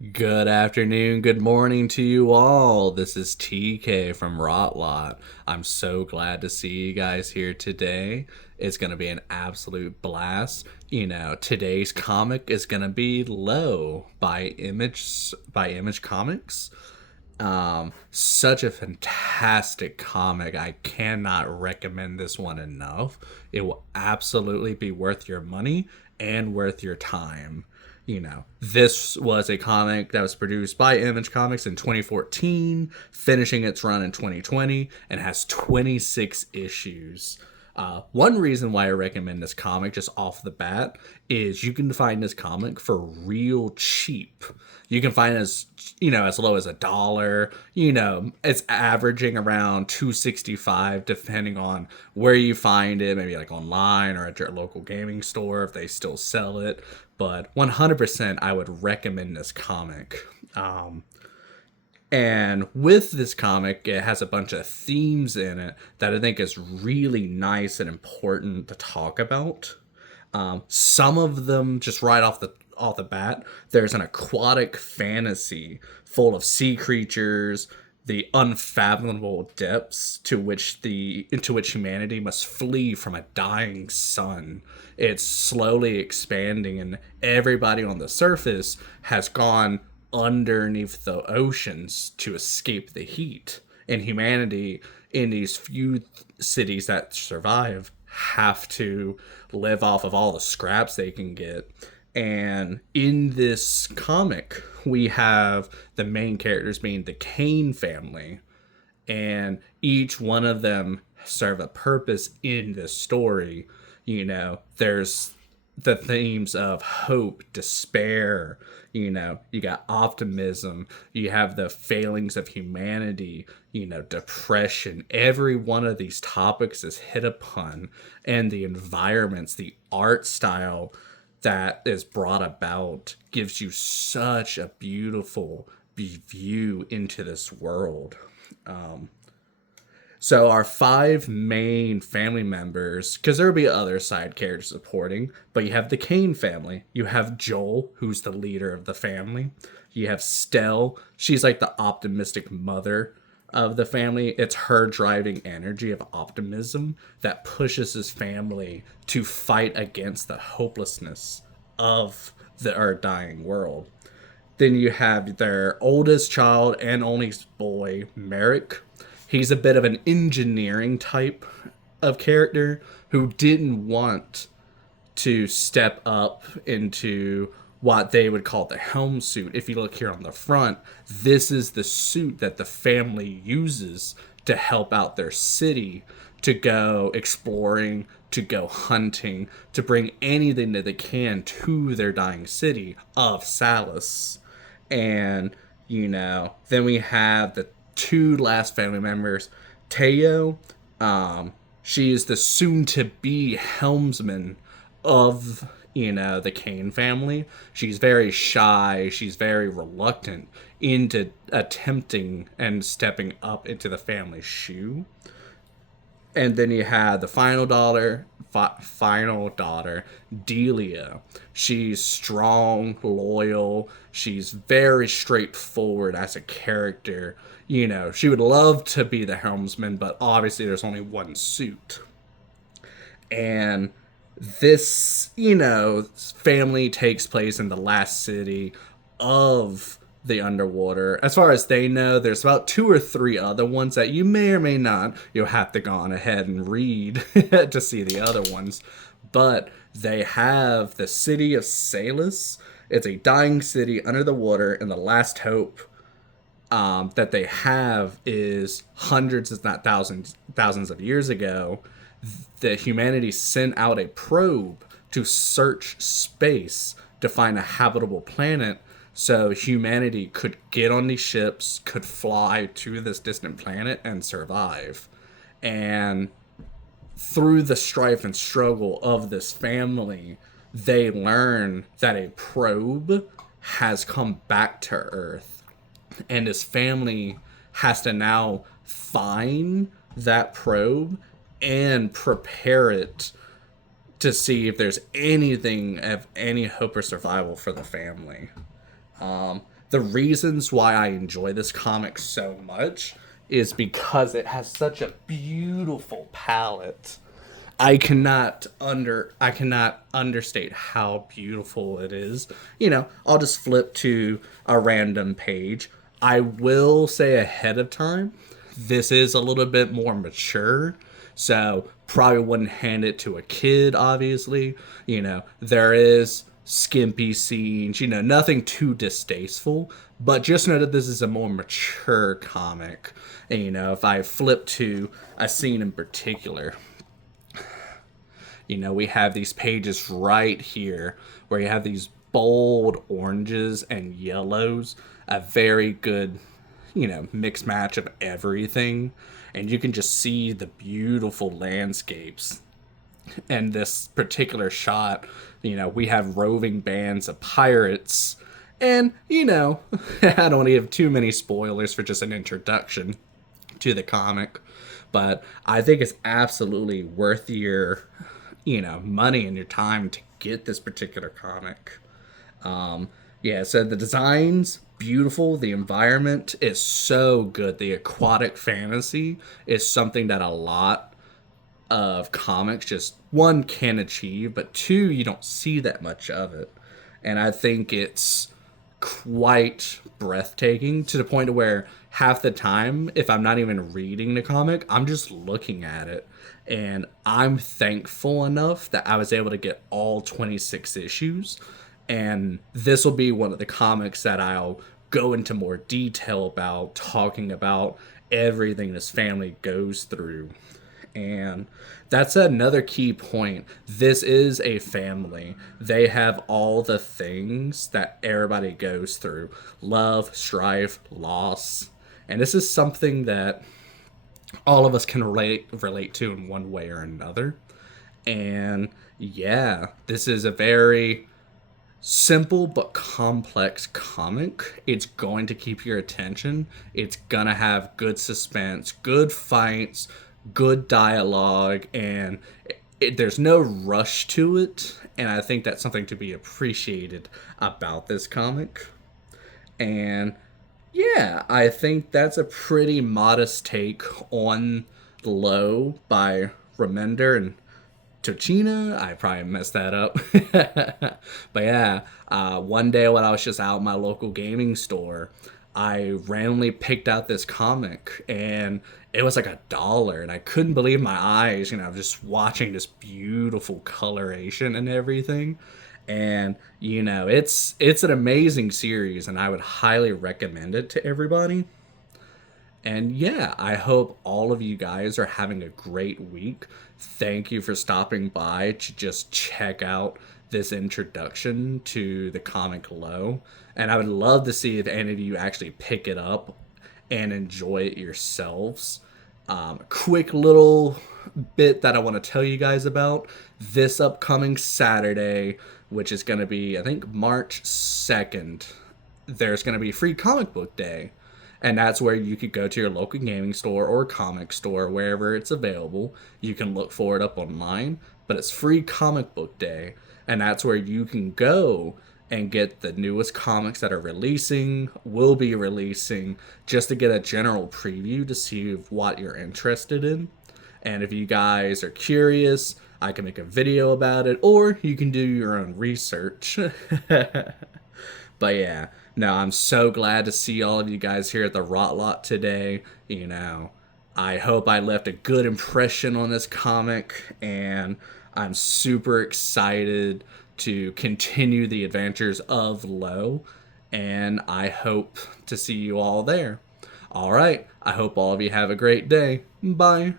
Good afternoon, good morning to you all. This is TK from Rotlot. I'm so glad to see you guys here today. It's going to be an absolute blast. Today's comic is going to be Low by Image Comics. Such a fantastic comic. I cannot recommend this one enough. It will absolutely be worth your money and worth your time. This was a comic that was produced by Image Comics in 2014, finishing its run in 2020, and has 26 issues. One reason why I recommend this comic just off the bat is you can find this comic for real cheap. You can find it as low as $1. It's averaging around 265 depending on where you find it, maybe like online or at your local gaming store if they still sell it. But 100% I would recommend this comic. And with this comic, it has a bunch of themes in it that I think is really nice and important to talk about. Some of them, just right off the bat, there's an aquatic fantasy full of sea creatures, the unfathomable depths into which humanity must flee from a dying sun. It's slowly expanding, and everybody on the surface has gone underneath the oceans to escape the heat. And humanity, in these few cities that survive, have to live off of all the scraps they can get. And in this comic, we have the main characters being the Kane family, and each one of them serve a purpose in this story. There's the themes of hope, despair, you got optimism, you have the failings of humanity, depression. Every one of these topics is hit upon, and the environments, the art style that is brought about gives you such a beautiful view into this world. So our five main family members, because there will be other side characters supporting, but you have the Kane family. You have Joel, who's the leader of the family. You have Stell. She's like the optimistic mother of the family. It's her driving energy of optimism that pushes his family to fight against the hopelessness of our dying world. Then you have their oldest child and only boy, Merrick. He's a bit of an engineering type of character who didn't want to step up into what they would call the helm suit. If you look here on the front, this is the suit that the family uses to help out their city, to go exploring, to go hunting, to bring anything that they can to their dying city of Salus. And, then we have the two last family members. Teo, she is the soon-to-be helmsman of, the Kane family. She's very shy. She's very reluctant into attempting and stepping up into the family's shoe. And then you have the final daughter, Delia. She's strong, loyal. She's very straightforward as a character. She would love to be the helmsman, but obviously there's only one suit. And this, family takes place in the last city of the underwater. As far as they know, there's about two or three other ones that you may or may not. You'll have to go on ahead and read to see the other ones. But they have the city of Salus. It's a dying city under the water, and the last hope that they have is hundreds, if not thousands of years ago, that humanity sent out a probe to search space to find a habitable planet so humanity could get on these ships, could fly to this distant planet and survive. And through the strife and struggle of this family, they learn that a probe has come back to Earth. And this family has to now find that probe and prepare it to see if there's anything of any hope or survival for the family. the reasons why I enjoy this comic so much is because it has such a beautiful palette. I cannot understate how beautiful it is. I'll just flip to a random page. I will say ahead of time, this is a little bit more mature, so probably wouldn't hand it to a kid, obviously. There is skimpy scenes, nothing too distasteful, but just know that this is a more mature comic. And if I flip to a scene in particular, we have these pages right here where you have these bold oranges and yellows, a very good, mixed match of everything. And you can just see the beautiful landscapes. And this particular shot, we have roving bands of pirates. And, I don't want to give too many spoilers for just an introduction to the comic, but I think it's absolutely worth your money and your time to get this particular comic. Yeah, so the design's beautiful. The environment is so good. The aquatic fantasy is something that a lot of comics just, one, can achieve, but two, you don't see that much of it. And I think it's quite breathtaking to the point where half the time, if I'm not even reading the comic, I'm just looking at it. And I'm thankful enough that I was able to get all 26 issues. And this will be one of the comics that I'll go into more detail about, talking about everything this family goes through. And that's another key point. This is a family. They have all the things that everybody goes through: love, strife, loss. And this is something that all of us can relate to in one way or another. And yeah, this is a very simple but complex comic. It's going to keep your attention. It's gonna have good suspense, good fights, good dialogue, and there's no rush to it. And I think that's something to be appreciated about this comic. And yeah, I think that's a pretty modest take on Low by Remender and Tochina. I probably messed that up. But yeah, one day when I was just out in my local gaming store, I randomly picked out this comic and it was like $1, and I couldn't believe my eyes, just watching this beautiful coloration and everything. And it's an amazing series, and I would highly recommend it to everybody. And yeah, I hope all of you guys are having a great week. Thank you for stopping by to just check out this introduction to the comic Low. And I would love to see if any of you actually pick it up and enjoy it yourselves. Quick little bit that I want to tell you guys about: this upcoming Saturday, which is going to be, I think, March 2nd, there's going to be Free Comic Book Day. And that's where you could go to your local gaming store or comic store, wherever it's available. You can look for it up online, but it's Free Comic Book Day. And that's where you can go and get the newest comics that are releasing, will be releasing, just to get a general preview to see what you're interested in. And if you guys are curious, I can make a video about it, or you can do your own research. But yeah, no, I'm so glad to see all of you guys here at the Rot Lot today. I hope I left a good impression on this comic, and I'm super excited to continue the adventures of Low, and I hope to see you all there. All right, I hope all of you have a great day. Bye.